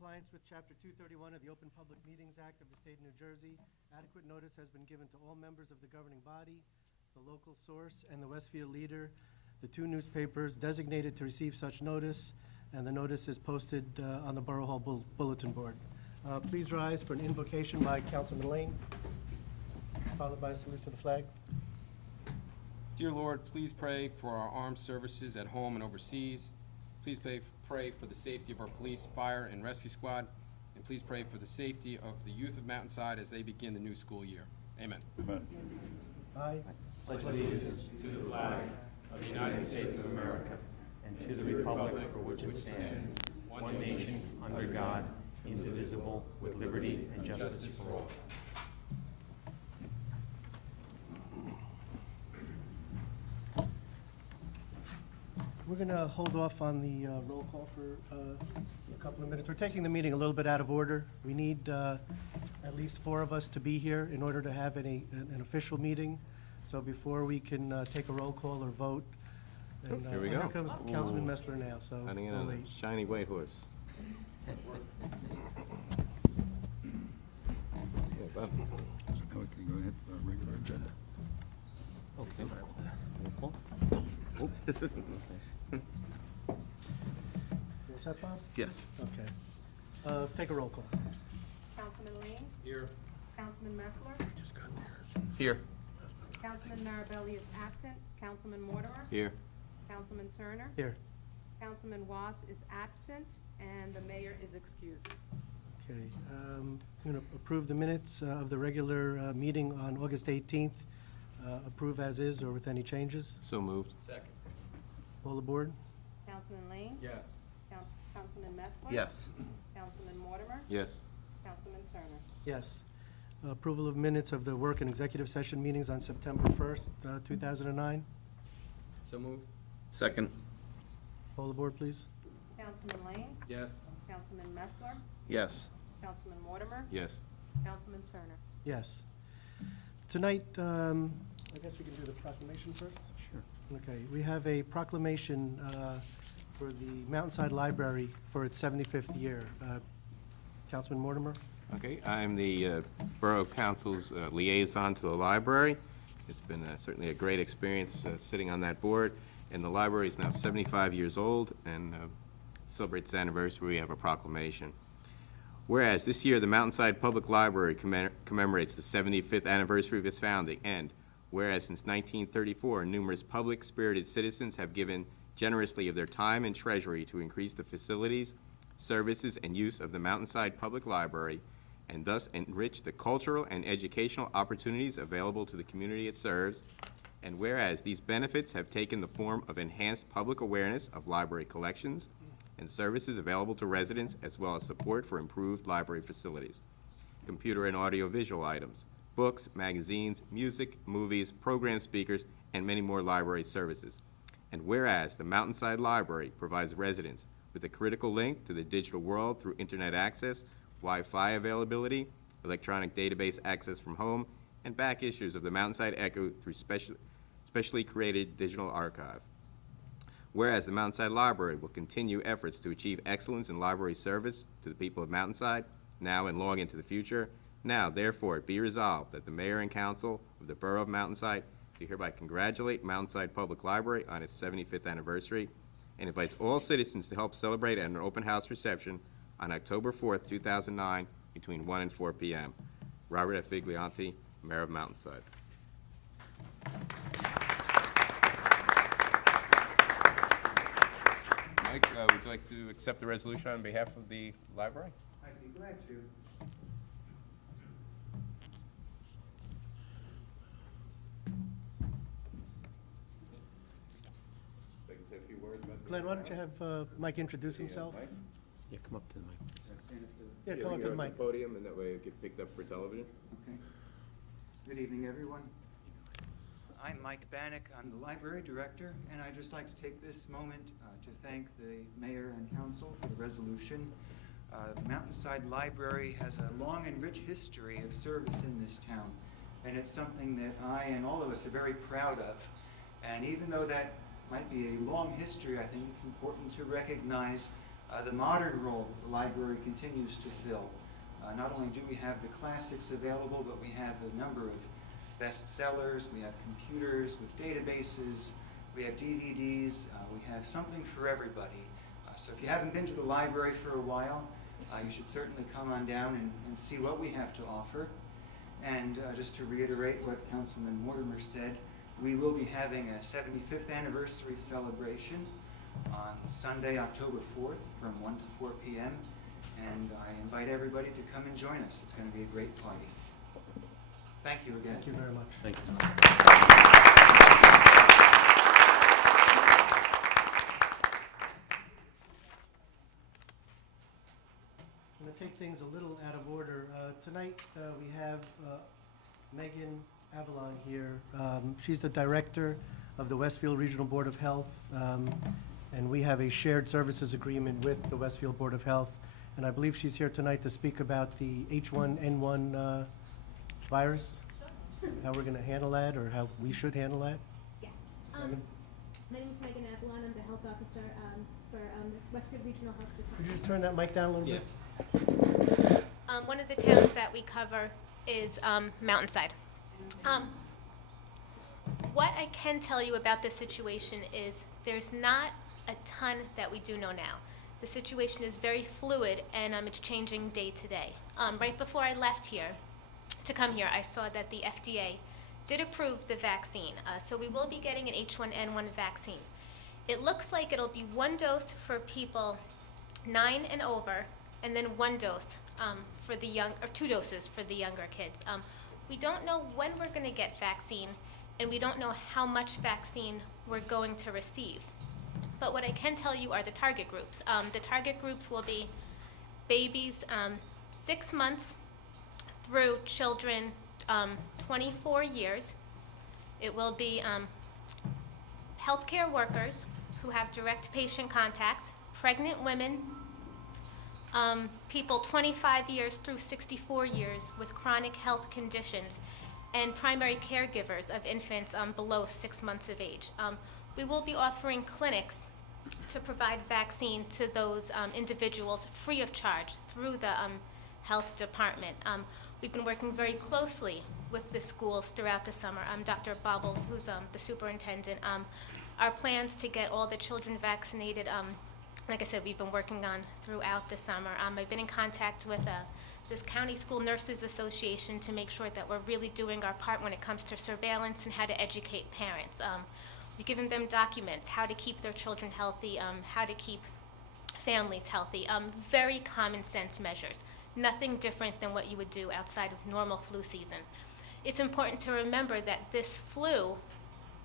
compliance with Chapter 231 of the Open Public Meetings Act of the State of New Jersey, adequate notice has been given to all members of the governing body, the local source, and the Westfield Leader, the two newspapers designated to receive such notice, and the notice is posted on the Borough Hall bulletin board. Please rise for an invocation by Councilman Lane, followed by a salute to the flag. Dear Lord, please pray for our armed services at home and overseas. Please pray for the safety of our police, fire, and rescue squad. And please pray for the safety of the youth of Mountainside as they begin the new school year. Amen. Amen. I Pledge allegiance to the flag of the United States of America and to the republic for which it stands, one nation, under God, indivisible, with liberty and justice for all. We're going to hold off on the roll call for a couple of minutes. We're taking the meeting a little bit out of order. We need at least 4 of us to be here in order to have an official meeting. So before we can take a roll call or vote. And, Here we go. Here comes Councilman Messler now, so Hunting in we'll on wait. a shiny white horse. Yeah, Bob. Now we can go ahead with our regular agenda. Is that Bob? Yes. Okay. Take a roll call. Councilman Lane? Here. Councilman Messler? Here. Councilman Marabelli is absent. Councilman Mortimer? Here. Councilman Turner? Here. Councilman Was is absent, and the mayor is excused. Okay. I'm going to approve the minutes of the regular meeting on August 18th. Approve as is or with any changes. So moved. Second. All aboard? Councilman Lane? Yes. Councilman Messler? Yes. Councilman Mortimer? Yes. Councilman Turner? Yes. Approval of minutes of the work and executive session meetings on September 1st, 2009. So moved. Second. All aboard, please. Councilman Lane? Yes. Councilman Messler? Yes. Councilman Mortimer? Yes. Councilman Turner? Yes. Tonight, I guess we can do the proclamation first? Sure. Okay, we have a proclamation for the Mountainside Library for its 75th year. Councilman Mortimer? Okay, I'm the Borough Council's liaison to the library. It's been certainly a great experience sitting on that board. And the library is now 75 years old, and celebrates its anniversary, we have a proclamation. Whereas this year, the Mountainside Public Library commemorates the 75th anniversary of its founding, and whereas since 1934, numerous public-spirited citizens have given generously of their time and treasury to increase the facilities, services, and use of the Mountainside Public Library, and thus enrich the cultural and educational opportunities available to the community it serves. And whereas these benefits have taken the form of enhanced public awareness of library collections and services available to residents, as well as support for improved library facilities, computer and audio-visual items, books, magazines, music, movies, program speakers, and many more library services. And whereas the Mountainside Library provides residents with a critical link to the digital world through internet access, Wi-Fi availability, electronic database access from home, and back issues of the Mountainside Echo through specially created digital archive. Whereas the Mountainside Library will continue efforts to achieve excellence in library service to the people of Mountainside, now and long into the future. Now, therefore, it be resolved that the Mayor and Council of the Borough of Mountainside do hereby congratulate Mountainside Public Library on its 75th anniversary, and invites all citizens to help celebrate at an open house reception on October 4th, 2009, between 1 and 4 p.m. Robert F. Figlianti, Mayor of Mountainside. Mike, would you like to accept the resolution on behalf of the library? I'd be glad to. Like to say a few words about Glenn, why don't you have Mike introduce himself? Yeah, come up to the mic. Yeah, come up to the mic. podium, and that way it gets picked up for television. Okay. Good evening, everyone. I'm Mike Bannock. I'm the library director, and I'd just like to take this moment to thank the mayor and council for the resolution. The Mountainside Library has a long and rich history of service in this town, and it's something that I and all of us are very proud of. And even though that might be a long history, I think it's important to recognize the modern role that the library continues to fill. Not only do we have the classics available, but we have a number of bestsellers, we have computers with databases, we have DVDs, we have something for everybody. So if you haven't been to the library for a while, you should certainly come on down and see what we have to offer. And just to reiterate what Councilman Mortimer said, we will be having a 75th anniversary celebration on Sunday, October 4th from 1 to 4 p.m. And I invite everybody to come and join us. It's going to be a great party. Thank you again. Thank you very much. Thank you. I'm going to take things a little out of order. Tonight, we have Megan Avalon here. She's the director of the Westfield Regional Board of Health, and we have a shared services agreement with the Westfield Board of Health. And I believe she's here tonight to speak about the H1N1 virus, how we're going to handle that, or how we should handle that. Yeah. Megan? My name is Megan Avalon. I'm the health officer for the Westfield Regional Health Could Department. you just turn that mic down a little bit? One of the towns that we cover is Mountainside. What I can tell you about this situation is there's not a ton that we do know now. The situation is very fluid, and it's changing day to day. Right before I left here to come here, I saw that the FDA did approve the vaccine. So we will be getting an H1N1 vaccine. It looks like it'll be 1 dose for people 9 and over, and then 1 dose for the young, or 2 doses for the younger kids. We don't know when we're going to get vaccine, and we don't know how much vaccine we're going to receive. But what I can tell you are the target groups. The target groups will be babies 6 months through children 24 years. It will be healthcare workers who have direct patient contact, pregnant women, people 25 years through 64 years with chronic health conditions, and primary caregivers of infants below 6 months of age. We will be offering clinics to provide vaccine to those individuals free of charge through the health department. We've been working very closely with the schools throughout the summer. Dr. Bobbles, who's the superintendent, our plans to get all the children vaccinated, like I said, we've been working on throughout the summer. I've been in contact with this County School Nurses Association to make sure that we're really doing our part when it comes to surveillance and how to educate parents. We've given them documents, how to keep their children healthy, how to keep families healthy, very common sense measures, nothing different than what you would do outside of normal flu season. It's important to remember that this flu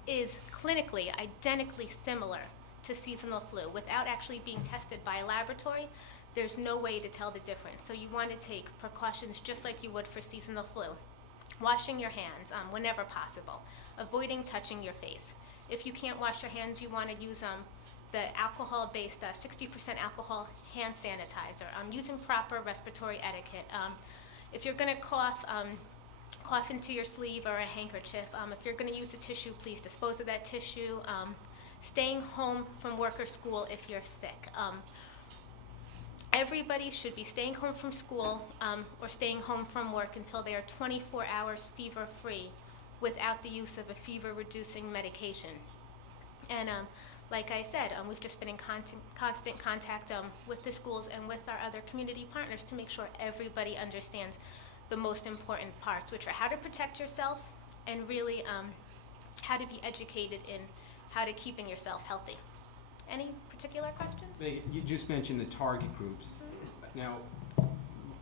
is clinically identically similar to seasonal flu. Without actually being tested by a laboratory, there's no way to tell the difference. So you want to take precautions just like you would for seasonal flu. Washing your hands whenever possible, avoiding touching your face. If you can't wash your hands, you want to use the alcohol-based 60% alcohol hand sanitizer. Using proper respiratory etiquette. If you're going to cough into your sleeve or a handkerchief. If you're going to use a tissue, please dispose of that tissue. Staying home from work or school if you're sick. Everybody should be staying home from school or staying home from work until they are 24 hours fever-free without the use of a fever-reducing medication. And like I said, we've just been in constant contact with the schools and with our other community partners to make sure everybody understands the most important parts, which are how to protect yourself and really how to be educated in how to keeping yourself healthy. Any particular questions? You just mentioned the target groups. Now,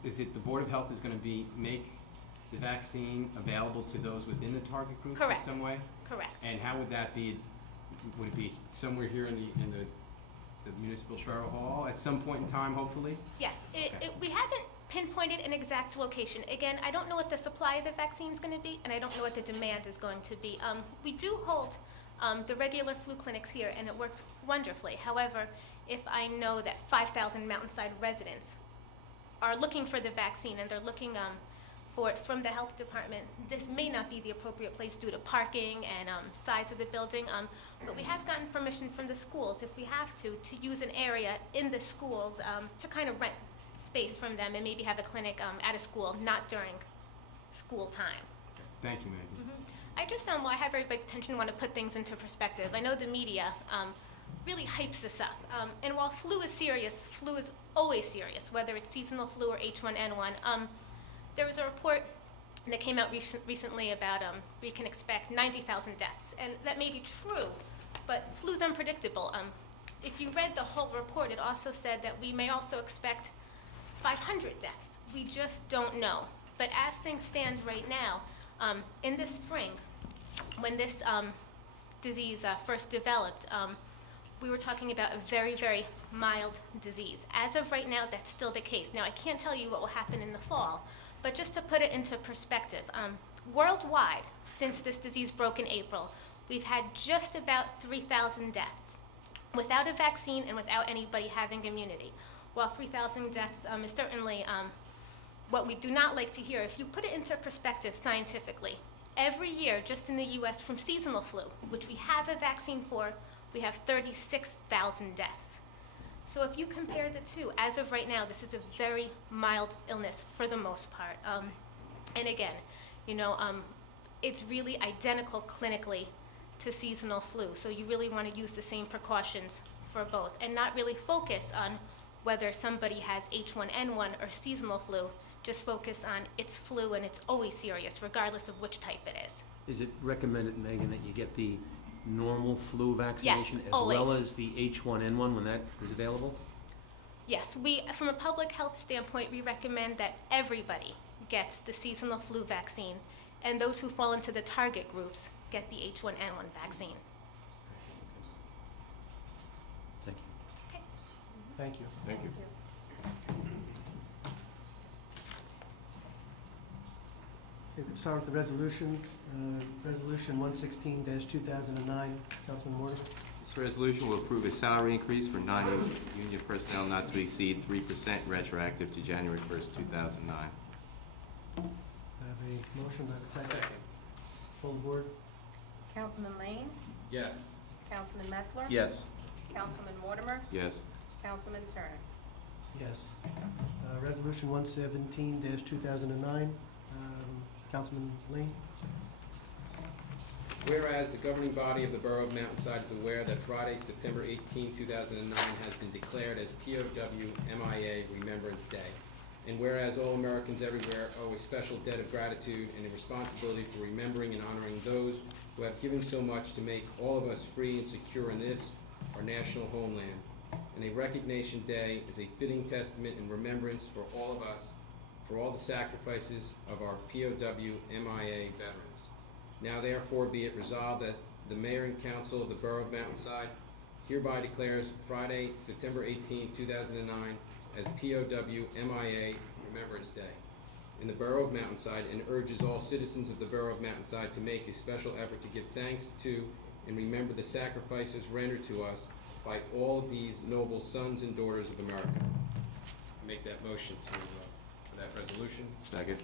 is it the Board of Health is going to make the vaccine available to those within the target groups Correct. in some way? Correct. And how would that be? Would it be somewhere here in the municipal borough hall at some point in time, hopefully? Yes. We haven't pinpointed an exact location. Again, I don't know what the supply of the vaccine is going to be, and I don't know what the demand is going to be. We do hold the regular flu clinics here, and it works wonderfully. However, if I know that 5,000 Mountainside residents are looking for the vaccine and they're looking for it from the health department, this may not be the appropriate place due to parking and size of the building, but we have gotten permission from the schools, if we have to use an area in the schools to kind of rent space from them and maybe have a clinic at a school, not during school time. Thank you, Maggie. I just, while I have everybody's attention, want to put things into perspective. I know the media really hypes this up. And while flu is serious, flu is always serious, whether it's seasonal flu or H1N1. There was a report that came out recently about we can expect 90,000 deaths. And that may be true, but flu's unpredictable. If you read the whole report, it also said that we may also expect 500 deaths. We just don't know. But as things stand right now, in the spring, when this disease first developed, we were talking about a very, very mild disease. As of right now, that's still the case. Now, I can't tell you what will happen in the fall, but just to put it into perspective, worldwide, since this disease broke in April, we've had just about 3,000 deaths without a vaccine and without anybody having immunity. While 3,000 deaths is certainly what we do not like to hear. If you put it into perspective scientifically, every year, just in the US, from seasonal flu, which we have a vaccine for, we have 36,000 deaths. So if you compare the two, as of right now, this is a very mild illness for the most part. And again, it's really identical clinically to seasonal flu. So you really want to use the same precautions for both and not really focus on whether somebody has H1N1 or seasonal flu. Just focus on it's flu and it's always serious, regardless of which type it is. Is it recommended, Megan, that you get the normal flu vaccination as always. well as the H1N1 when that is available? Yes, from a public health standpoint, we recommend that everybody gets the seasonal flu vaccine, and those who fall into the target groups get the H1N1 vaccine. Thank you. Okay. Thank you. Thank you. Okay, we'll start with the resolutions. Resolution 116-2009, Councilman Morgan. This resolution will approve a salary increase for non-union personnel not to exceed 3% retroactive to January 1st, 2009. I have a motion, do I have a second? Full board? Councilman Lane? Yes. Councilman Messler? Yes. Councilman Mortimer? Yes. Councilman Turner? Yes. Resolution 117-2009, Councilman Lane. Whereas the governing body of the Borough of Mountainside is aware that Friday, September 18, 2009 has been declared as POW MIA Remembrance Day. And whereas all Americans everywhere owe a special debt of gratitude and a responsibility for remembering and honoring those who have given so much to make all of us free and secure in this, our national homeland. And a recognition day is a fitting testament and remembrance for all of us, for all the sacrifices of our POW MIA veterans. Now therefore be it resolved that the Mayor and Council of the Borough of Mountainside hereby declares Friday, September 18, 2009 as POW MIA Remembrance Day in the Borough of Mountainside and urges all citizens of the Borough of Mountainside to make a special effort to give thanks to and remember the sacrifices rendered to us by all of these noble sons and daughters of America. I make that motion for that resolution. Second.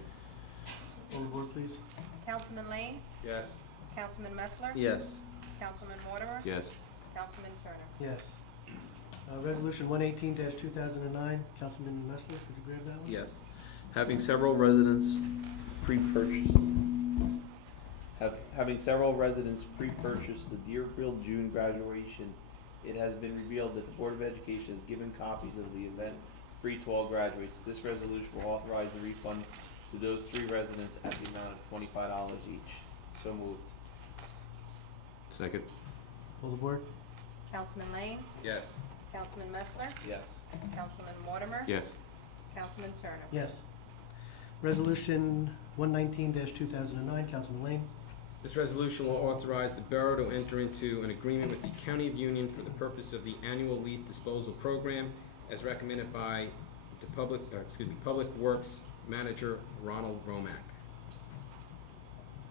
Full board, please. Councilman Lane? Yes. Councilman Messler? Yes. Councilman Mortimer? Yes. Councilman Turner? Yes. Resolution 118-2009, Councilman Messler, could you grab that one? Yes. Having several residents pre-purchase the Deerfield June graduation, it has been revealed that the Board of Education has given copies of the event free to all graduates. This resolution will authorize the refund to those three residents at the amount of $25 each. So moved. Second. Full board? Councilman Lane? Yes. Councilman Messler? Yes. Councilman Mortimer? Yes. Councilman Turner? Yes. Resolution 119-2009, Councilman Lane. This resolution will authorize the Borough to enter into an agreement with the County of Union for the purpose of the annual leaf disposal program as recommended by the Public Works Manager Ronald Romack.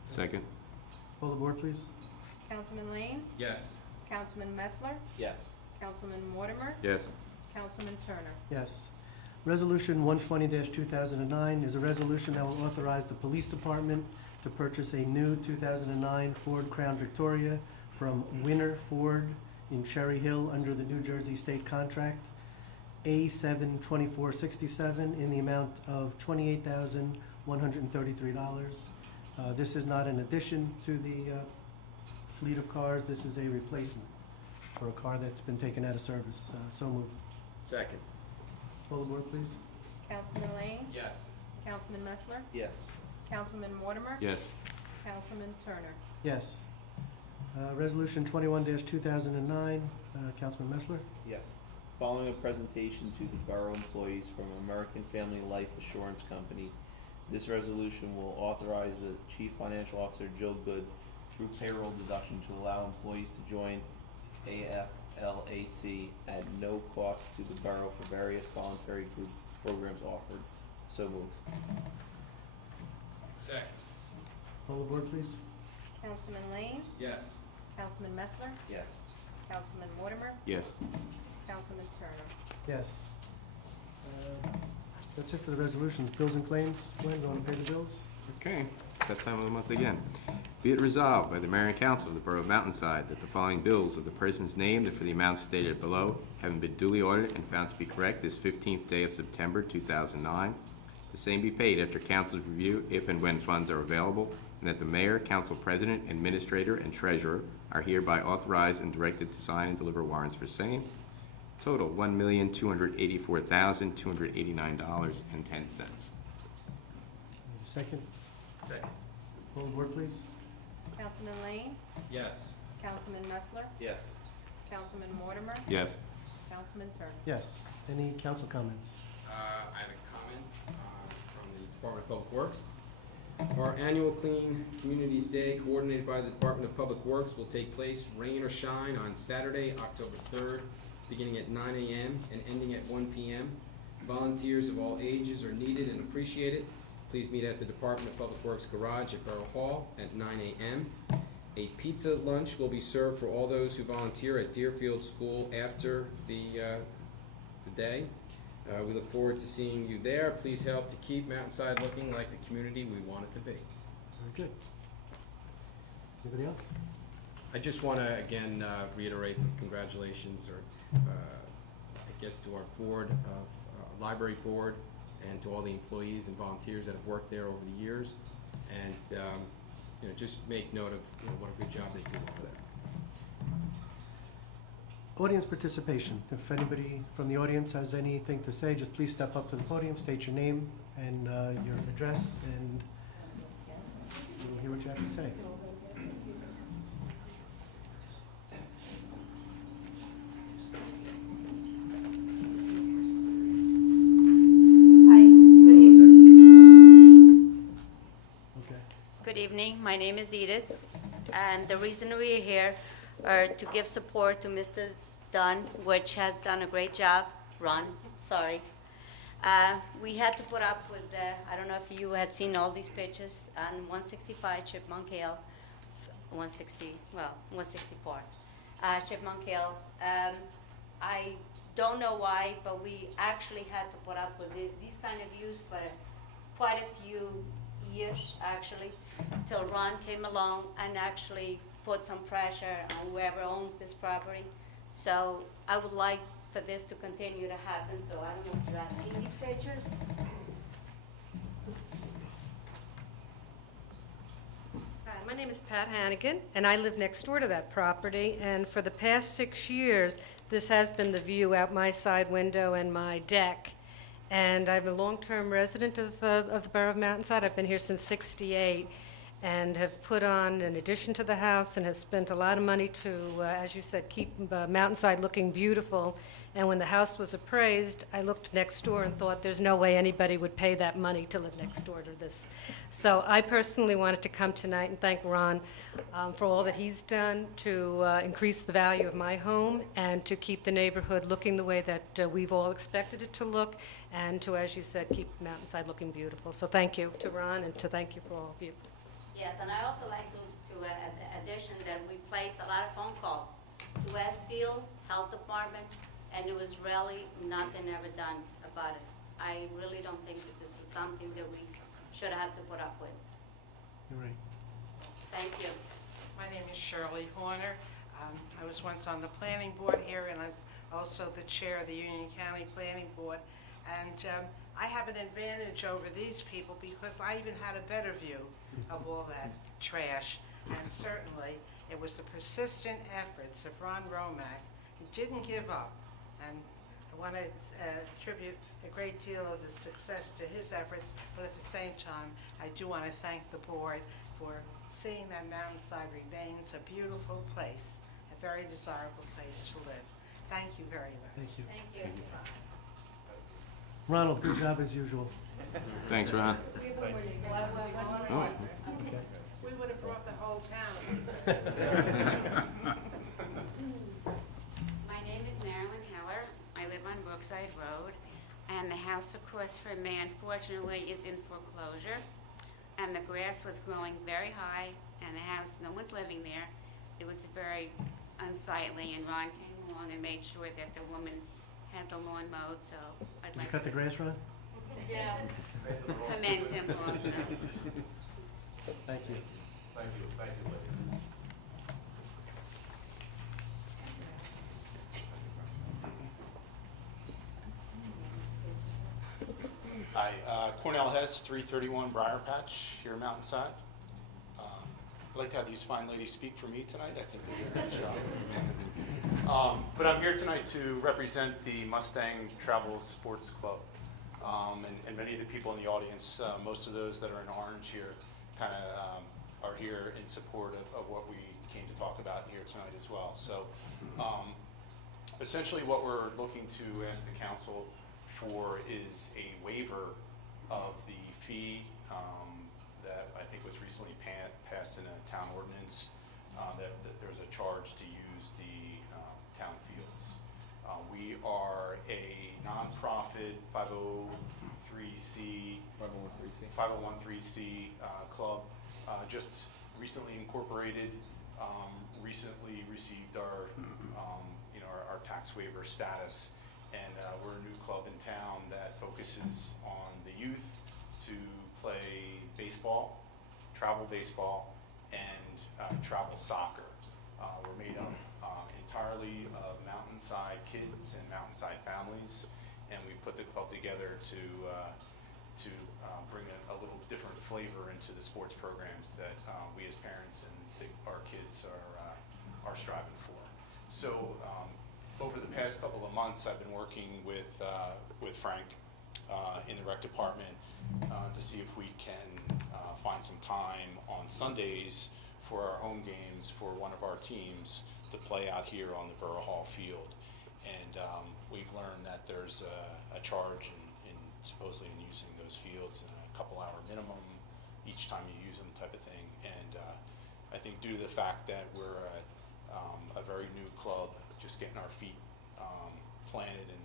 Second. Full board, please. Councilman Lane? Yes. Councilman Messler? Yes. Councilman Mortimer? Yes. Councilman Turner? Yes. Resolution 120-2009 is a resolution that will authorize the Police Department to purchase a new 2009 Ford Crown Victoria from Winter Ford in Cherry Hill under the New Jersey State Contract A72467 in the amount of $28,133. This is not an addition to the fleet of cars. This is a replacement for a car that's been taken out of service. So moved. Second. Poll the board, please. Councilman Lane? Yes. Councilman Messler? Yes. Councilman Mortimer? Yes. Councilman Turner? Yes. Resolution 21-2009, Councilman Messler. Yes. Following a presentation to the borough employees from American Family Life Assurance Company, this resolution will authorize the Chief Financial Officer, Joe Good, through payroll deduction to allow employees to join AFLAC at no cost to the borough for various voluntary group programs offered. So moved. Second. Poll the board, please. Councilman Lane? Yes. Councilman Messler? Yes. Councilman Mortimer? Yes. Councilman Turner? Yes. That's it for the resolutions. Bills and claims. Glenn, you want to pay the bills? Okay, it's that time of the month again. Be it resolved by the Mayor and Council of the Borough of Mountainside that the following bills of the persons named and for the amounts stated below, having been duly audited and found to be correct this 15th day of September 2009, the same be paid after council's review if and when funds are available, and that the Mayor, Council President, Administrator, and Treasurer are hereby authorized and directed to sign and deliver warrants for same. Total, $1,284,289.10. Second. Second. Poll the board, please. Councilman Lane? Yes. Councilman Messler? Yes. Councilman Mortimer? Yes. Councilman Turner? Yes. Any council comments? I have a comment from the Department of Public Works. Our annual Clean Communities Day, coordinated by the Department of Public Works, will take place, rain or shine, on Saturday, October 3rd, beginning at 9 a.m. and ending at 1 p.m. Volunteers of all ages are needed and appreciated. Please meet at the Department of Public Works Garage at Borough Hall at 9 a.m. A pizza lunch will be served for all those who volunteer at Deerfield School after the day. We look forward to seeing you there. Please help to keep Mountainside looking like the community we want it to be. Very good. Anybody else? I just want to, again, reiterate the congratulations, or I guess, to our board, library board, and to all the employees and volunteers that have worked there over the years. And, just make note of what a good job they do over there. Audience participation. If anybody from the audience has anything to say, just please step up to the podium, state your name and your address, and we'll hear what you have to say. Hi, good evening. Okay. Good evening. My name is Edith, and the reason we're here are to give support to Mr. Dunn, which has done a great job. Ron, sorry. We had to put up with I don't know if you had seen all these pictures on 165 Chipmunk Hill, 164 Chipmunk Hill. I don't know why, but we actually had to put up with these kind of views for quite a few years, actually, till Ron came along and actually put some pressure on whoever owns this property. So I would like for this to continue to happen, so I don't know if you have seen these pictures. Hi, my name is Pat Hannigan, and I live next door to that property, and for the past 6 years, this has been the view out my side window and my deck. And I'm a long-term resident of the Borough of Mountainside. I've been here since '68, and have put on an addition to the house and have spent a lot of money to, as you said, keep Mountainside looking beautiful. And when the house was appraised, I looked next door and thought there's no way anybody would pay that money to live next door to this. So I personally wanted to come tonight and thank Ron for all that he's done to increase the value of my home and to keep the neighborhood looking the way that we've all expected it to look, and to, as you said, keep Mountainside looking beautiful. So thank you to Ron, and to thank you for all of you. Yes, and I also like to addition that we placed a lot of phone calls to Westfield Health Department, and it was really nothing ever done about it. I really don't think that this is something that we should have to put up with. You're right. Thank you. My name is Shirley Horner. I was once on the planning board here, and I'm also the chair of the Union County Planning Board. And I have an advantage over these people because I even had a better view of all that trash. And certainly, it was the persistent efforts of Ron Romack. He didn't give up. And I want to attribute a great deal of the success to his efforts, but at the same time, I do want to thank the board for seeing that Mountainside remains a beautiful place, a very desirable place to live. Thank you very much. Thank you. Thank you. Ronald, good job as usual. Thanks, Ron. Oh. Okay. We would have brought the whole town. My name is Marilyn Heller. I live on Brookside Road, and the house across from me, unfortunately, is in foreclosure. And the grass was growing very high, and the house, no one's living there. It was very unsightly, and Ron came along and made sure that the woman had the lawn mowed, so I'd Did you like cut the grass, Ron? Yeah. to commend him also. Thank you. Thank you, thank you. Hi, Cornell Hess, 331 Briar Patch, here in Mountainside. I'd like to have these fine ladies speak for me tonight. I think they did a great job. But I'm here tonight to represent the Mustang Travel Sports Club. And many of the people in the audience, most of those that are in orange here, kind of are here in support of what we came to talk about here tonight as well. So essentially what we're looking to ask the council for is a waiver of the fee that I think was recently passed in a town ordinance, that there's a charge to use the town fields. We are a nonprofit 501(c) club, just recently incorporated, recently received our our tax waiver status. And we're a new club in town that focuses on the youth to play baseball, travel baseball, and travel soccer. We're made up entirely of Mountainside kids and Mountainside families, and we put the club together to bring a little different flavor into the sports programs that we as parents and our kids are striving for. So. Over the past couple of months, I've been working with Frank in the rec department to see if we can find some time on Sundays for our home games for one of our teams to play out here on the Borough Hall field. And we've learned that there's a charge in supposedly in using those fields, and a couple-hour minimum each time you use them, type of thing. And I think due to the fact that we're a very new club, just getting our feet planted and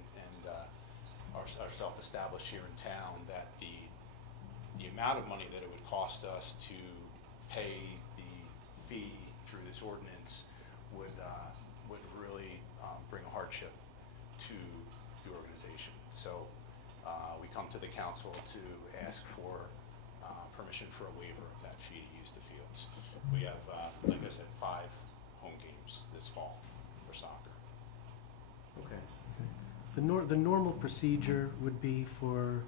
ourselves established here in town, that the amount of money that it would cost us to pay the fee through this ordinance would really bring a hardship to the organization. So we come to the council to ask for permission for a waiver of that fee to use the fields. We have, like I said, 5 home games this fall for soccer. Okay. The normal procedure would be for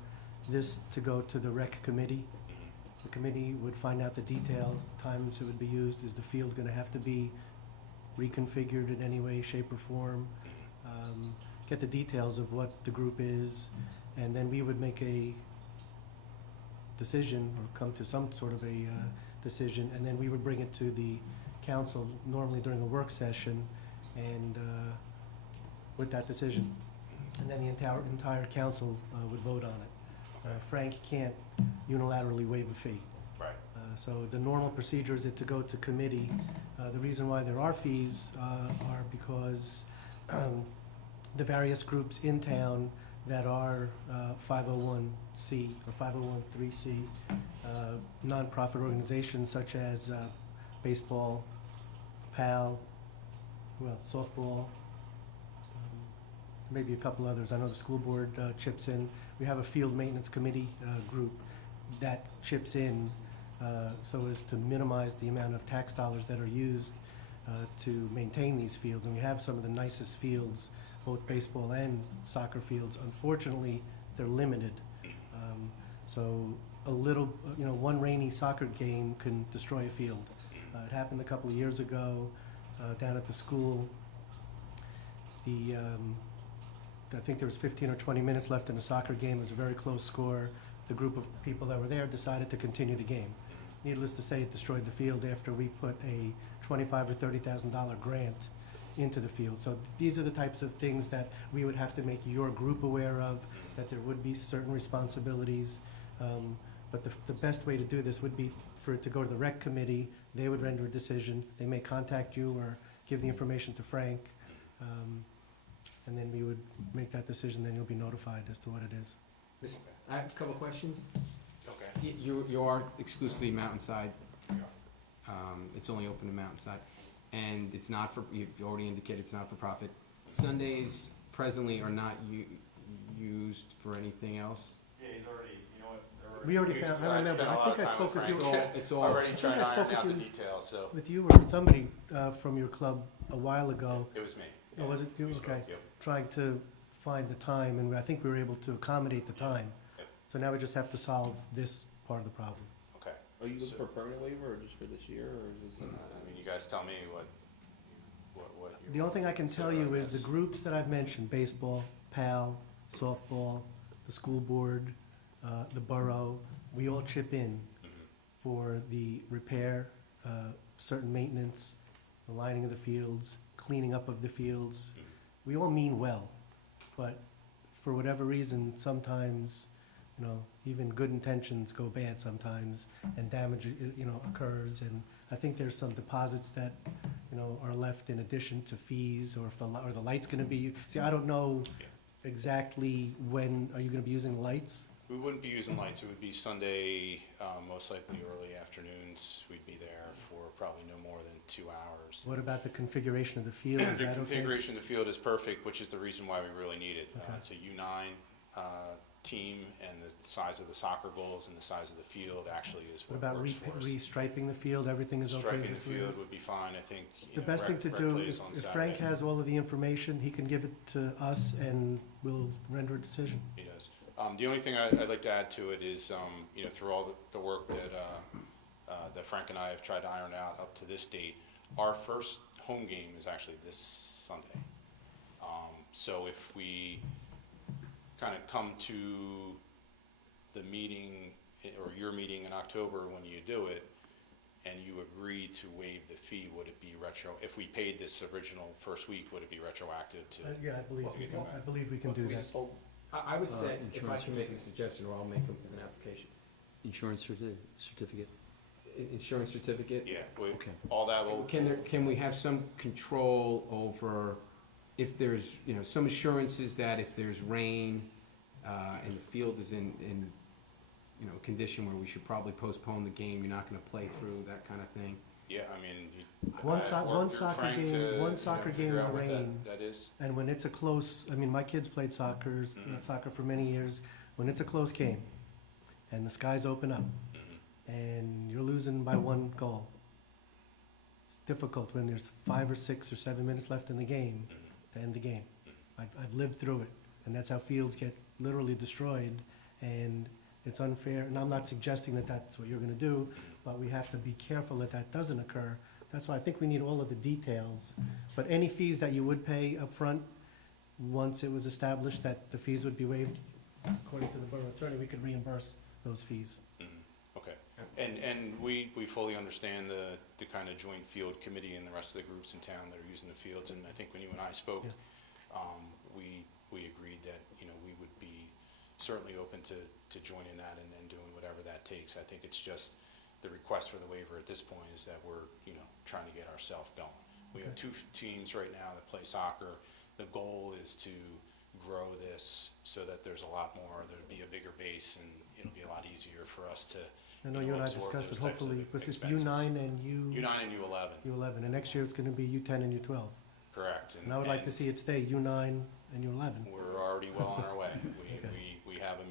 this to go to the rec committee. The committee would find out the details, the times it would be used. Is the field going to have to be reconfigured in any way, shape, or form? Get the details of what the group is, and then we would make a decision or come to some sort of a decision, and then we would bring it to the council, normally during a work session, and with that decision. And then the entire council would vote on it. Frank can't unilaterally waive a fee. Right. So the normal procedure is to go to committee. The reason why there are fees are because the various groups in town that are 501(c) or 501(c)(3) nonprofit organizations such as baseball, PAL, softball, maybe a couple others. I know the school board chips in. we have a field maintenance committee group that chips in so as to minimize the amount of tax dollars that are used to maintain these fields. And we have some of the nicest fields, both baseball and soccer fields. Unfortunately, they're limited. So a little, one rainy soccer game can destroy a field. It happened a couple of years ago down at the school. I think there was 15 or 20 minutes left in a soccer game. It was a very close score. The group of people that were there decided to continue the game. Needless to say, it destroyed the field after we put a $25,000 or $30,000 grant into the field. So these are the types of things that we would have to make your group aware of, that there would be certain responsibilities. But the best way to do this would be for it to go to the rec committee. They would render a decision. They may contact you or give the information to Frank. And then we would make that decision, then you'll be notified as to what it is. I have a couple of questions. Okay. You are exclusively Mountainside. It's only open to Mountainside. And it's not for, you've already indicated it's not for profit. Sundays presently are not used for anything else? Yeah, he's already, you know what? We already found, I remember, I think I spoke with you. It's all. Already I think trying I to spoke iron out the with you- details, so. With you or somebody from your club a while ago. It was me. Oh, was it you? We spoke, Okay. yep. Trying to find the time, and I think we were able to accommodate the time. Yep. So now we just have to solve this part of the problem. Okay. Are you looking So- for a permanent waiver or just for this year, or is this? I mean, you guys tell me what you The only thing I can consider tell on you is this. the groups that I've mentioned, baseball, PAL, softball, the school board, the borough, we all chip in for the repair, certain maintenance, the lining of the fields, cleaning up of the fields. We all mean well, but for whatever reason, sometimes, even good intentions go bad sometimes, and damage, occurs. And I think there's some deposits that, are left in addition to fees, or if the light's gonna be, see, I don't know exactly when, are you gonna be using the lights? We wouldn't be using lights. It would be Sunday, most likely early afternoons. We'd be there for probably no more than 2 hours. What about the configuration of the field? Is The that okay? configuration of the field is perfect, which is the reason why we really need it. Okay. It's a U9 team, and the size of the soccer goals and the size of the field actually is What what about works for us. restriping the field? Everything is okay? Striping the this way? field would be fine, I think. The best thing to Rec do, plays on if Frank Saturday. has all of the information, he can give it to us and we'll render a decision. He does. The only thing I'd like to add to it is, through all the work that Frank and I have tried to iron out up to this date, our first home game is actually this Sunday. So if we kind of come to the meeting, or your meeting in October when you do it, and you agree to waive the fee, would it be if we paid this original first week, would it be retroactive to? Yeah, I believe, Well, we can- I believe we can do that. I would say, if I Insurance can make a suggestion, or I'll make an application. Insurance certificate? Insurance certificate? Yeah, Okay. all that will. Can we have some control over if there's, some assurances that if there's rain, and the field is in condition where we should probably postpone the game, you're not gonna play through, that kind of thing? Yeah, I mean, One I've worked one through soccer Frank game, to, one soccer game figure in out the what rain. that is. And when it's a close, my kids played soccer for many years. When it's a close game and the skies open up and you're losing by 1 goal, it's difficult when there's 5 or 6 or 7 minutes left in the game to end the game. I've lived through it, and that's how fields get literally destroyed, and it's unfair. And I'm not suggesting that that's what you're gonna do, but we have to be careful that that doesn't occur. That's why I think we need all of the details. But any fees that you would pay up front, once it was established that the fees would be waived, according to the borough attorney, we could reimburse those fees. Okay, and we fully understand the kind of joint field committee and the rest of the groups in town that are using the fields, and I think when you and I spoke, Yeah. We agreed that, we would be certainly open to joining that and doing whatever that takes. I think it's just, the request for the waiver at this point is that we're, trying to get ourselves going. We have 2 teams right now that play soccer. The goal is to grow this so that there's a lot more, there'll be a bigger base, and it'll be a lot easier for us to, I know you and I absorb discussed it, those types of hopefully, was it expenses. U9 and U9 and U11, U11, and next year it's gonna be U10 and U12. correct. And I would like to see it stay U9 and U11. We're already well on our way. Okay. We have a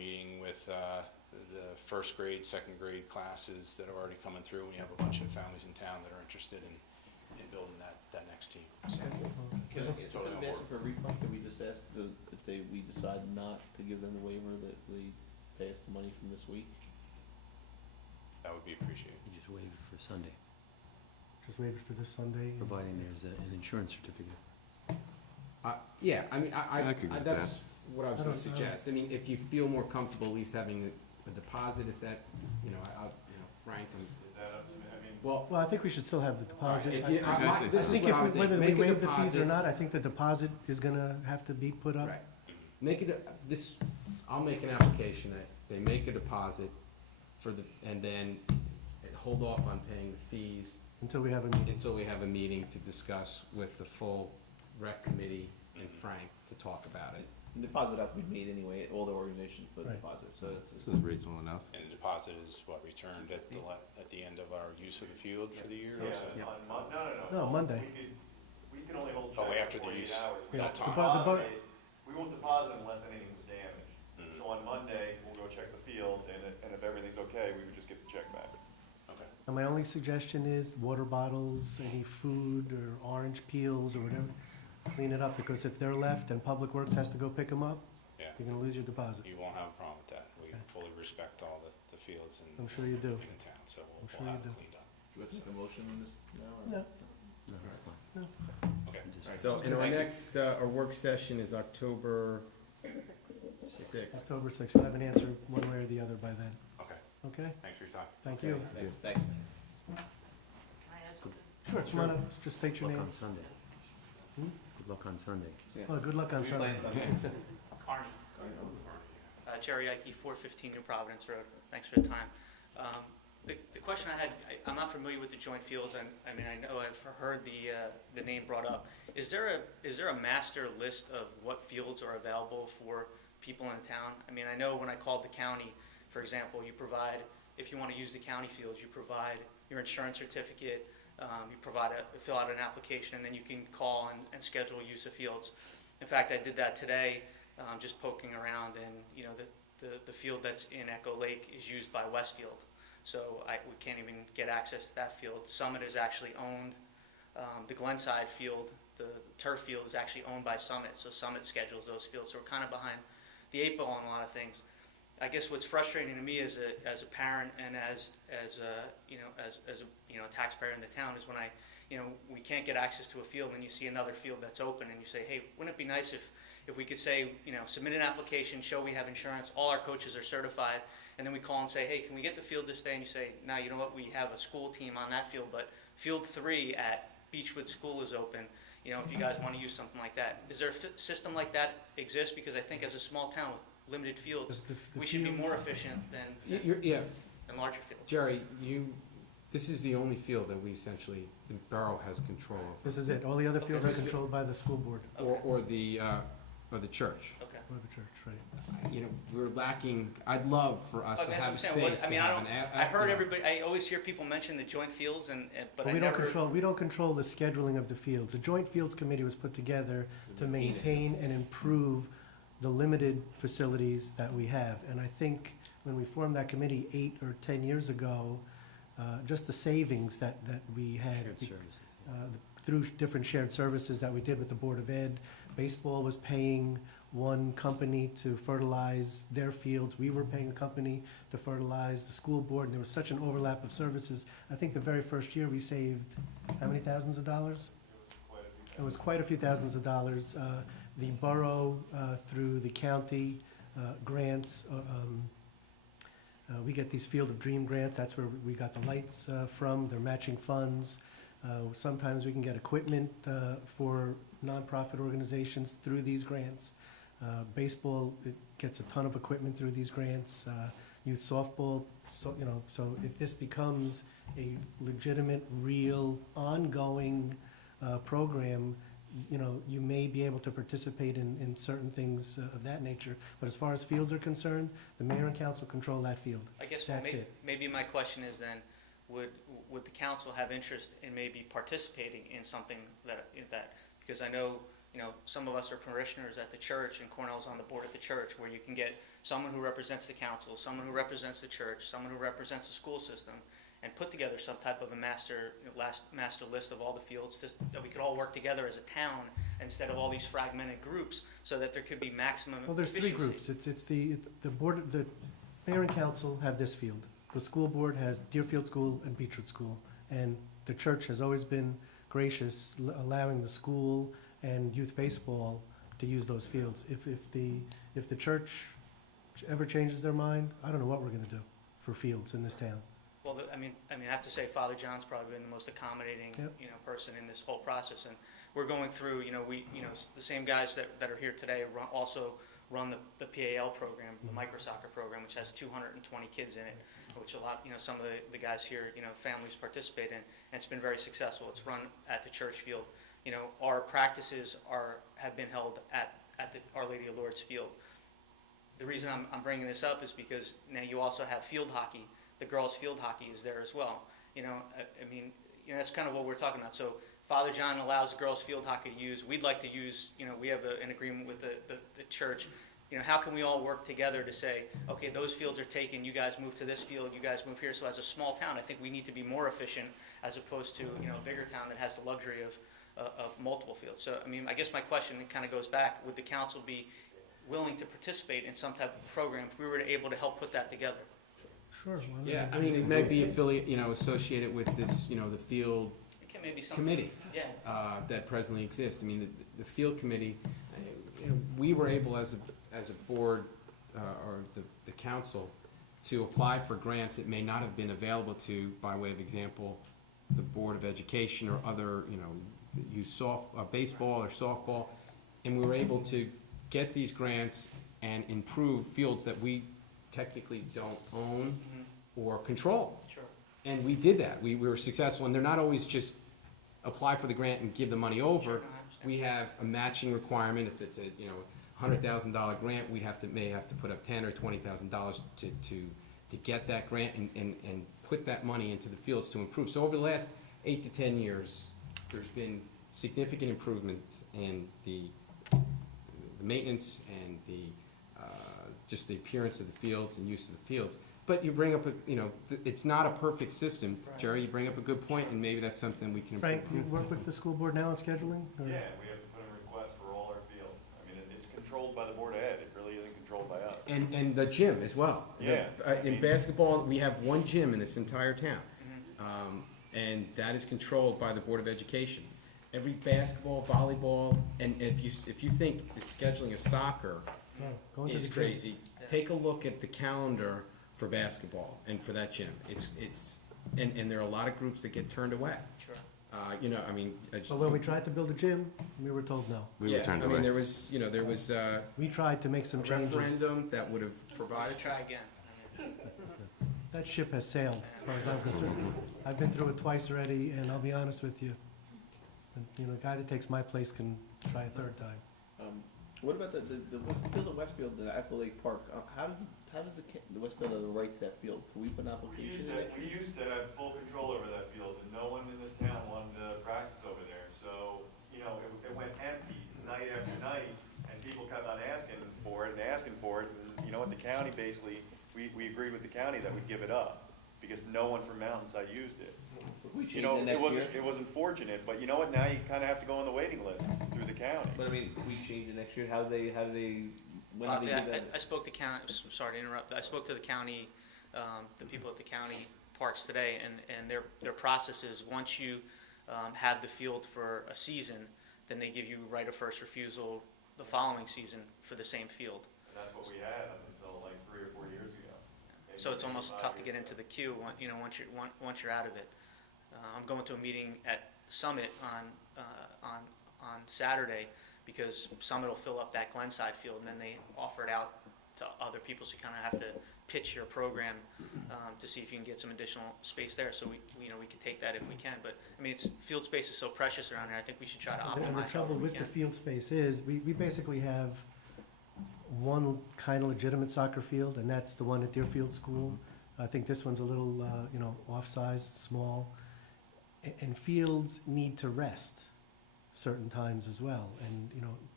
with the first grade, second grade classes that are already coming through. We have a bunch of families in town that are interested in building that next team. So, Can I, it's instead totally of on asking board. for a refund, can we just ask we decide not to give them the waiver, that they pay us the money from this week? That would be appreciated. You just waive it for Sunday, Just waive it for this Sunday. providing there's an insurance certificate. Yeah, I mean, I could go with that's what I was I gonna don't- suggest. I mean, if you feel more comfortable at least having a deposit, if that, Frank, and, well, Well, I think we should still have the deposit. if you- I- my- this is think what if I we- would whether think. we Make a waive the fees or deposit. not, I think the deposit is gonna have to be put up. right, make it, I'll make an application that they make a deposit and then hold off on paying the fees Until we have a meeting. until we have a meeting to discuss with the full rec committee and Frank to talk about it. The deposit would have to be made anyway, all the organizations put a Right. deposit, so This is reasonable enough. And the deposit is what, returned at the end of our use of the field for the year? or is that- No, Monday. We can only hold Oh, check after for the 48 use. hours. We Yeah, don't the deposit bu- it. We won't deposit unless anything was damaged. Mhm. So on Monday, we'll go check the field, and if everything's okay, we would just get the check back. Okay. And my only suggestion is water bottles, any food or orange peels or whatever, clean it up, because if they're left and Public Works has to go pick them up, Yeah, you're gonna lose your deposit. you won't have a problem with that. We Okay. fully respect all the fields and I'm sure you do. everything in town, so I'm we'll sure have you it do. cleaned up. do we have to make a motion on this now? or- No, No, that's fine. Okay. Just- So, and our Thank you. next, our work session is October 6th. October 6th, I'll have an answer one way or the other by then, Okay, okay? thanks for your time. Thank you. Thank you. Sure, come on up, just state your Good luck name. on Sunday. Hmm? Good luck on Sunday. Oh, good luck on Sunday. Carney. Jerry Ike, 415 New Providence Road. Thanks for the time. The question I had, I'm not familiar with the joint fields. I mean, I know I've heard the name brought up. Is there a master list of what fields are available for people in town? I mean, I know when I called the county, for example, you provide, if you want to use the county fields, you provide your insurance certificate, you fill out an application, and then you can call and schedule use of fields. In fact, I did that today, just poking around, and the field that's in Echo Lake is used by Westfield, so we can't even get access to that field. Summit is actually owned. The Glenside field, the turf field, is actually owned by Summit, so Summit schedules those fields. So we're kind of behind the eight ball on a lot of things. I guess what's frustrating to me as a parent and as a taxpayer in the town is when we can't get access to a field and you see another field that's open and you say, hey, wouldn't it be nice if we could say, submit an application, show we have insurance, all our coaches are certified, and then we call and say, hey, can we get the field this day? And you say, no, you know what, we have a school team on that field, but field 3 at Beechwood School is open, if you guys want to use something like that. Is there a system like that exist? Because I think as a small town with limited fields, The we should be fields- more efficient than Yeah, larger fields. Jerry, this is the only field that we essentially, the borough has control of, This is it, all the other Okay. fields are controlled by the school board, or the church. Okay. or the church, right? We're lacking, I'd love for us Okay, to that's what have I'm saying. space to I mean, have an. I heard everybody, I always hear people mention the joint fields, but I We never. don't control the scheduling of the fields. The Joint Fields Committee was put together to maintain and improve the limited facilities that we have. And I think when we formed that committee 8 or 10 years ago, just the savings that we had Shared services. through different shared services that we did with the Board of Ed. Baseball was paying one company to fertilize their fields. We were paying a company to fertilize the school board, and there was such an overlap of services. I think the very first year we saved, how many thousands of dollars? It was quite a few thousands of dollars. The borough, through the county grants, we get these Field of Dream grants. That's where we got the lights from. They're matching funds. Sometimes we can get equipment for nonprofit organizations through these grants. Baseball, it gets a ton of equipment through these grants. Youth softball, so if this becomes a legitimate, real, ongoing program, you may be able to participate in certain things of that nature. But as far as fields are concerned, the mayor and council control that field. I guess That's it. maybe my question is then, would the council have interest in maybe participating in something that, because I know some of us are parishioners at the church, and Cornell's on the board at the church, where you can get someone who represents the council, someone who represents the church, someone who represents the school system, and put together some type of a master list of all the fields that we could all work together as a town instead of all these fragmented groups, so that there could be maximum Well, there's three efficiency. groups. It's the board, the mayor and council have this field. The school board has Deerfield School and Beechwood School. And the church has always been gracious, allowing the school and youth baseball to use those fields. If the church ever changes their mind, I don't know what we're gonna do for fields in this town. Well, I mean, I have to say, Father John's probably been the most accommodating, Yep. person in this whole process. And we're going through, the same guys that are here today also run the PAL program, the micro soccer program, which has 220 kids in it, which a lot, some of the guys here, families participate in, and it's been very successful. It's run at the church field. Our practices have been held at the Our Lady of Lourdes field. The reason I'm bringing this up is because now you also have field hockey. The girls' field hockey is there as well. That's kind of what we're talking about. So Father John allows the girls' field hockey to use. We'd like to use, we have an agreement with the church. How can we all work together to say, okay, those fields are taken, you guys move to this field, you guys move here. So as a small town, I think we need to be more efficient as opposed to, a bigger town that has the luxury of multiple fields. So, I guess my question kind of goes back, would the council be willing to participate in some type of program if we were able to help put that together? Sure. Yeah, it may be associated with this, the field Maybe something. committee. Yeah. That presently exists. The field committee, we were able as a board, or the council, to apply for grants that may not have been available to, by way of example, the Board of Education or other, that use baseball or softball. And we were able to get these grants and improve fields that we technically don't own or control. Sure. And we did that. We were successful, and they're not always just apply for the grant and give the money over. Sure, no, I understand. We have a matching requirement. If it's a, $100,000 grant, may have to put up $10,000 or $20,000 to get that grant and put that money into the fields to improve. So over the last 8 to 10 years, there's been significant improvements in the maintenance and just the appearance of the fields and use of the fields. But you bring up, it's not a perfect system. Right. Jerry, you bring up a good point, and maybe that's something we can improve. Frank, do you work with the school board now on scheduling? or- Yeah, we have to put in a request for all our fields. It's controlled by the Board of Ed, it really isn't controlled by us. And the gym as well. Yeah. In basketball, we have one gym in this entire town. And that is controlled by the Board of Education. Every basketball, volleyball, and if you think that scheduling a soccer Go into is the gym. crazy, take a look at the calendar for basketball and for that gym. And there are a lot of groups that get turned away. Sure. But when we tried to build a gym, we were told no. We were turned away. There was We tried to make some a changes. referendum that would have I'll provided. try again. That ship has sailed, as far as I'm concerned. I've been through it twice already, and I'll be honest with you. A guy that takes my place can try a third time. What about the field at Westfield, the Apple Lake Park? How does the Westfield have the right to that field? Can we put an application in? We used to have full control over that field, and no one in this town wanted to practice over there. So, it went empty night after night, and people kept on asking for it and asking for it. And the county basically, we agreed with the county that we'd give it up, because no one from Mountainside used it. If we change it next year? It was unfortunate, but you know what, now you kinda have to go on the waiting list through the county. But if we change it next year, when do they do that? I spoke to county, sorry to interrupt, I spoke to the county, the people at the county parks today, and their process is, once you have the field for a season, then they give you right of first refusal the following season for the same field. And that's what we had up until like 3 or 4 years ago. So it's Maybe almost 5 tough to years get ago. into the queue, once you're out of it. I'm going to a meeting at Summit on Saturday, because Summit will fill up that Glenside field, and then they offer it out to other people, so you kind of have to pitch your program to see if you can get some additional space there. So we can take that if we can, but field space is so precious around here. I think we should try to optimize And the it trouble we with the can. field space is, we basically have one kind of legitimate soccer field, and that's the one at Deerfield School. I think this one's a little, off-size, small. And fields need to rest. certain times as well, and,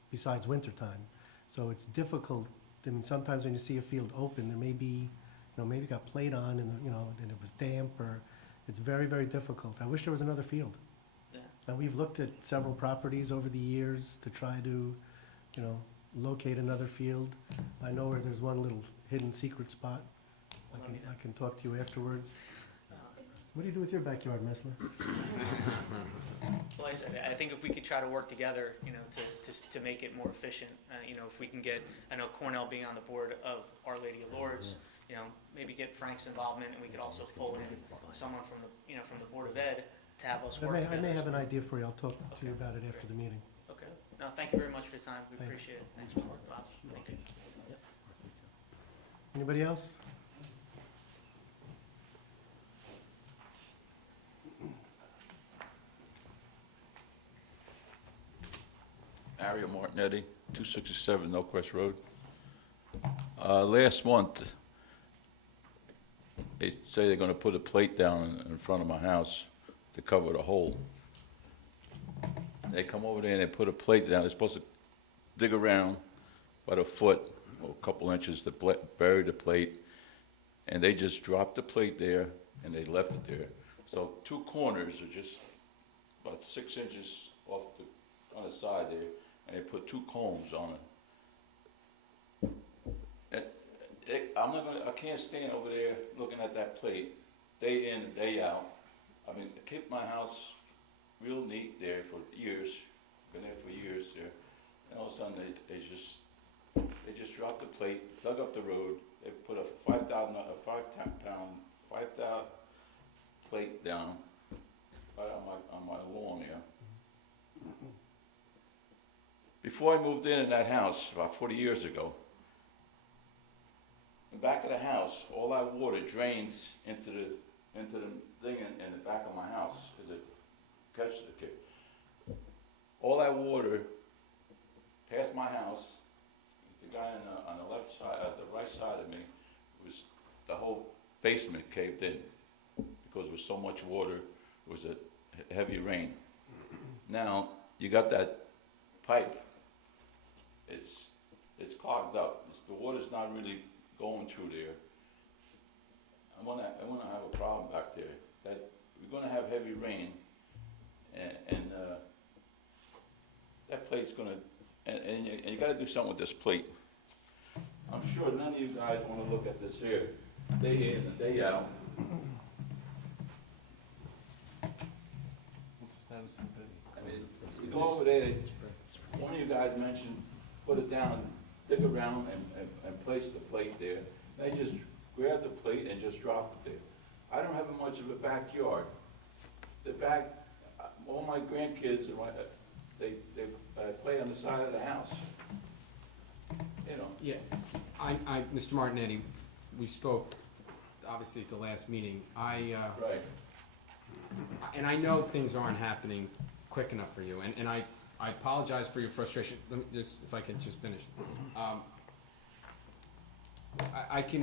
besides winter time. So it's difficult, I mean, sometimes when you see a field open, there may be, maybe it got played on and, and it was damp, or, it's very, very difficult. I wish there was another field. Yeah. And we've looked at several properties over the years to try to, locate another field. I know where there's one little hidden secret spot. I can talk to you afterwards. What do you do with your backyard, Messler? Like I said, I think if we could try to work together, to make it more efficient, if we can get, I know Cornell being on the board of Our Lady of Lourdes, maybe get Frank's involvement, and we could also pull in someone from the Board of Ed to have us work together. I may have an idea for you. I'll talk to you about it after the meeting. Okay. No, thank you very much for your time. We Thanks. appreciate it. Thanks, Mr. Bob. Thank you. Anybody else? Mario Martinetti, 267 Millcrest Road. Last month, they say they're going to put a plate down in front of my house to cover the hole. They come over there and they put a plate down. They're supposed to dig around about a foot or a couple inches to bury the plate, and they just dropped the plate there and they left it there. So two corners are just about 6 inches off on the side there, and they put two combs on it. I can't stand over there looking at that plate day in and day out. I mean, I kept my house real neat there for years, been there for years there, and all of a sudden they just dropped the plate, dug up the road, they put a 5,000 plate down right on my lawn here. Before I moved in that house about 40 years ago, the back of the house, all that water drains into the thing in the back of my house, because it catches the. All that water past my house. The guy on the left side, the right side of me, was the whole basement caved in because there was so much water. It was a heavy rain. Now you got that pipe. It's clogged up. The water's not really going through there. I'm gonna have a problem back there. That we're gonna have heavy rain, and that plate's gonna, and you got to do something with this plate. I'm sure none of you guys want to look at this here, day in and day out. I mean, you go over there. One of you guys mentioned put it down, dig around, and place the plate there. They just grab the plate and just drop it there. I don't have much of a backyard. The back, all my grandkids, they play on the side of the house. Yeah, Mr. Martinetti, we spoke, obviously, at the last meeting. Right. And I know things aren't happening quick enough for you, and I apologize for your frustration. Let me just, if I can just finish.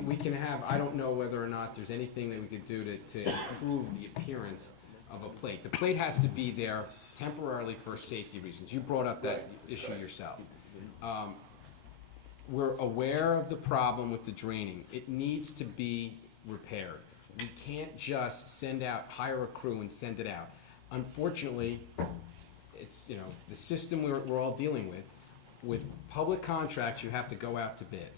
We can have, I don't know whether or not there's anything that we could do to improve the appearance of a plate. The plate has to be there temporarily for safety reasons. You brought up that issue yourself. We're aware of the problem with the draining. It needs to be repaired. We can't just hire a crew and send it out. Unfortunately, it's, the system we're all dealing with. With public contracts, you have to go out to bid.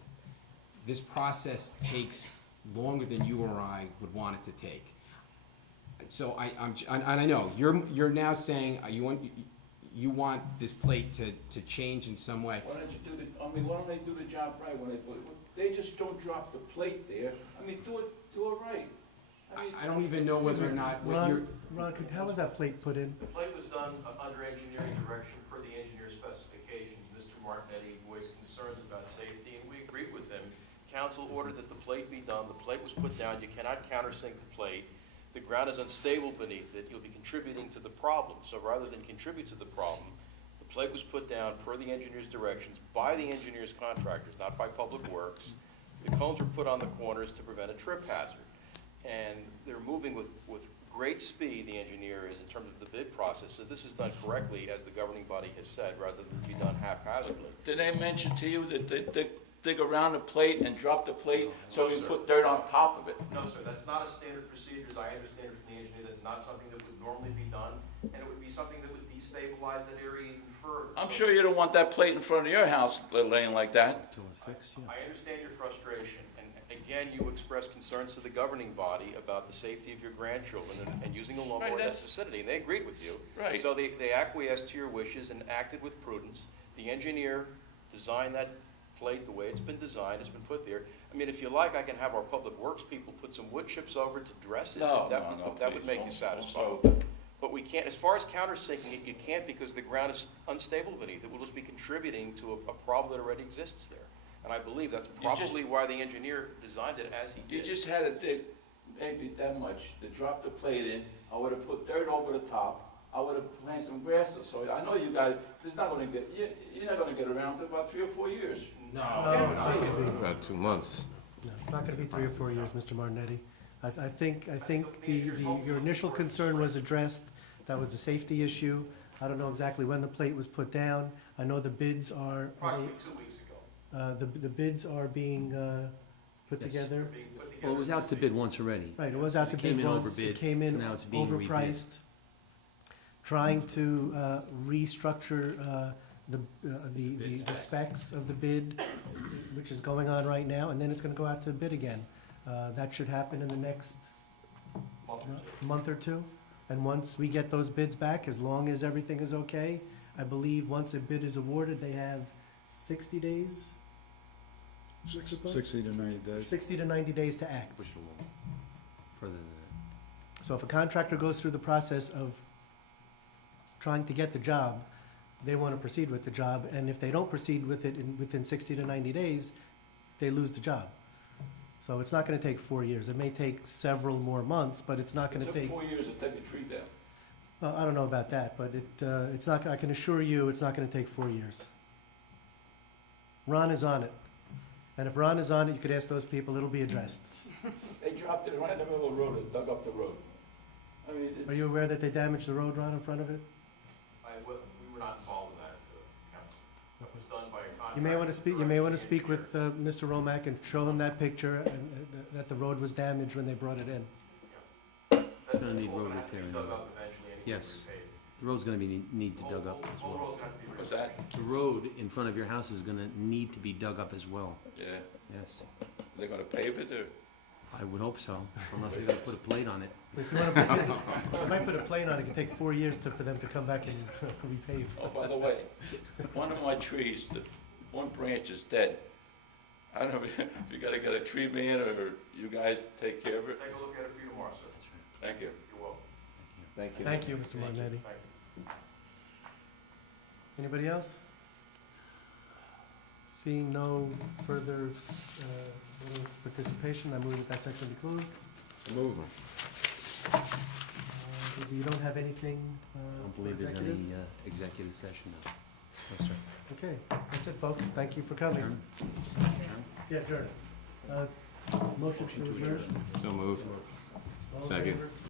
This process takes longer than you or I would want it to take. So I know, you're now saying you want this plate to change in some way. Why don't you why don't they do the job right when they just don't drop the plate there? I mean, do it right. I don't even know whether or not what you're. Ron, how was that plate put in? The plate was done under engineering direction per the engineer's specifications. Mr. Martinetti voiced concerns about safety, and we agreed with him. Council ordered that the plate be done. The plate was put down. You cannot countersink the plate. The ground is unstable beneath it. You'll be contributing to the problem. So rather than contribute to the problem, the plate was put down per the engineer's directions by the engineer's contractors, not by Public Works. The cones were put on the corners to prevent a trip hazard. And they're moving with great speed the engineer is in terms of the bid process, so this is done correctly, as the governing body has said, rather than be done haphazardly. Did they mention to you that they dig around the plate and drop the plate so No, we sir. put dirt on top of it? No, sir, that's not a standard procedure, as I understand it from the engineer, that's not something that would normally be done, and it would be something that would destabilize that area even further. I'm sure you don't want that plate in front of your house laying like that. Till it's fixed, yeah. I understand your frustration, and again, you expressed concerns to the governing body about the safety of your grandchildren and using a lawnmower in that that's- vicinity, and they agreed with you. Right. So they acquiesced to your wishes and acted with prudence. The engineer designed that plate the way it's been designed, it's been put there. I mean, if you like, I can have our public works people put some wood chips over it to dress it. No, if that no, would- no, if that would please, make don't- you don't satisfied. start with that. But we can't, as far as countersinking it, you can't because the ground is unstable beneath it. We'll just be contributing to a problem that already exists there. And I believe that's You just- probably why the engineer designed it as he You did. just had to dig maybe that much to drop the plate in. I would have put dirt over the top. I would have planted some grass. So I know you guys, it's not going to get, you're not going to get around to about 3 or 4 years. No, it's not gonna be. About 2 months. No, it's not gonna be 3 or 4 years, Mr. Martinetti. I think your initial concern was addressed. That was the safety issue. I don't know exactly when the plate was put down. I know the bids are, Approximately 2 weeks ago. the bids are being put Yes. together. Being put together Well, it was out to bid once already. Right, it was out to It came bid in once. overbid, It came so in now it's being rebid. overpriced. Trying to restructure the specs of the bid, which is going on right now, and then it's gonna go out to bid again. That should happen in the next month or two. And once we get those bids back, as long as everything is okay, I believe once a bid is awarded, they have 60 days? Mr. Buss? 60 to 90 days. 60 to 90 days to act. Push it along. Further than that. So if a contractor goes through the process of trying to get the job, they want to proceed with the job, and if they don't proceed with it within 60 to 90 days, they lose the job. So it's not going to take 4 years. It may take several more months, but it's not It going to took take, 4 years to take a tree down. I don't know about that, but it's not, I can assure you, it's not going to take 4 years. Ron is on it. And if Ron is on it, you could ask those people, it'll be addressed. They dropped it right in the middle of the road and dug up the road. I mean, Are you aware that they damaged the road, Ron, in front of it? We were not involved in that at the council. It was done by a contractor. You may want to speak with Mr. Romack and show him that picture, and that the road was damaged when they brought it in. It's gonna need road repair. Dug up eventually and Yes. repaid. The road's gonna need to dug up as All well. roads have to be What's repaved. that? The road in front of your house is gonna need to be dug up as well. Yeah. Yes. They're going to pave it or? I would hope so, unless they're gonna put a plate on it. If you want to, you might put a plane on it, it can take 4 years for them to come back and repave. Oh, by the way, one of my trees, one branch is dead. I don't know if you gotta get a tree man or you guys take care of it. Take a look at it for you tomorrow, sir. Thank you. You're welcome. Thank you. Thank you, Mr. Martinetti. Thank you. Anybody else? Seeing no further audience participation, I move that section be closed. Move. You don't have anything I don't for believe there's executive? any executive session. No, sir. Okay, that's it, folks. Thank you for coming. Adjourn? Yeah, adjourn. Motion to adjourn. So move. All in Second. favor?